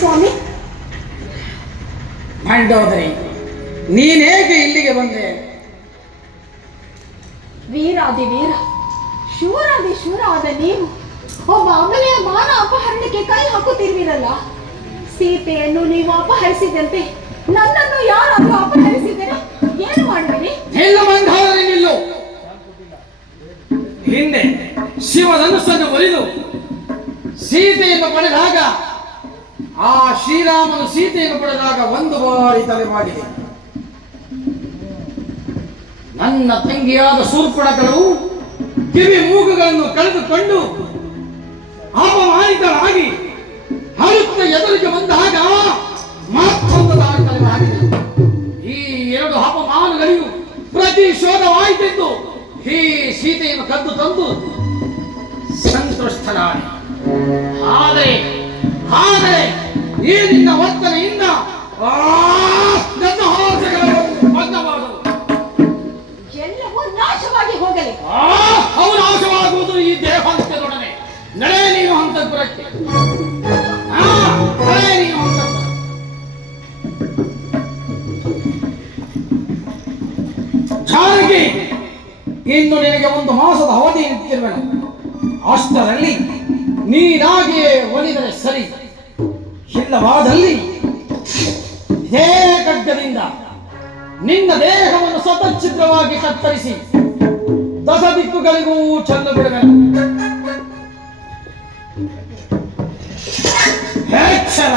ಸ್ವಾಮಿ? ಮಂಡೋದರಿ, ನೀನೇಗೆ ಇಲ್ಲಿಗೆ ಬಂದೆ? ವೀರಾದಿ ವೀರ, ಶೂರಾದಿ ಶೂರ ಆದ ನೀವು ಒಬ್ಬ ಅಮಲೆಯ ಮಾನ ಅಪಹರಣಕ್ಕೆ ಕೈ ಹಾಕುತ್ತಿರುವಿರಲ್ಲ. ಸೀತೆಯನ್ನು ನೀವು ಅಪಹರಿಸಿದಂತೆ ನನ್ನನ್ನು ಯಾರಾದರೂ ಅಪಹರಿಸಿದರೆ ಏನು ಮಾಡುವಿರಿ? ನಿಲ್ಲು. ಹಿಂದೆ ಶಿವಧನುಸ್ಸನ್ನು ಒಲಿದು ಸೀತೆಯನ್ನು ಪಡೆದಾಗ, ಆ ಶ್ರೀರಾಮನು ಸೀತೆಯನ್ನು ಪಡೆದಾಗ ಒಂದು ಬಾರಿ ತಲೆ ಮಾಡಿದೆ. ನನ್ನ ತಂಗಿಯಾದ ಶೂರ್ಪಣಖಳು ಕಿವಿ ಮೂಗುಗಳನ್ನು ಕಳೆದುಕೊಂಡು ಅಪಮಾನಿತರಾಗಿ ಹರುತ್ತ ಎದುರಿಗೆ ಬಂದಾಗ ಮತ್ತೊಂದು ಬಾರಿ ತಲೆ ಮಾಡಿದೆ. ಈ ಎರಡು ಅಪಮಾನಗಳಿಗೂ ಪ್ರತಿಶೋಧವಾಯಿತೆಂದು ಈ ಸೀತೆಯನ್ನು ಕದ್ದು ತಂದು ಸಂತುಷ್ಟನಾದೆ. ಆದರೆ ಈ ನಿನ್ನ ವರ್ತನೆಯಿಂದ ನನ್ನ ಆಸೆಗಳನ್ನು ಭಂಗವಾದವು. ಎಲ್ಲವೂ ನಾಶವಾಗಿ ಹೋಗಲಿ. ಅವು ನಾಶವಾಗುವುದು ಈ ದೇಹಾಂತ್ಯದೊಡನೆ. ನಡೆ ನೀನು ಅಂತಃಪುರಕ್ಕೆ. ನಡೆ ನೀನು ಅಂತಃಪುರ. ಜಾನಕಿ, ಇನ್ನು ನಿನಗೆ 1 ಮಾಸದ ಅವಧಿ ಇಟ್ಟಿರುವೆನು. ಅಷ್ಟರಲ್ಲಿ ನೀನಾಗಿಯೇ ಒಲಿದರೆ ಸರಿ. ಇಲ್ಲವಾದಲ್ಲಿ ಇದೇ ಖಡ್ಗದಿಂದ ನಿನ್ನ ದೇಹವನ್ನು ಸತಚ್ಛಿದ್ರವಾಗಿ ಕತ್ತರಿಸಿ 10 ದಿಕ್ಕುಗಳಿಗೂ ಚೆಲ್ಲು ಬಿಡುವೆನು. ಎಚ್ಚರ.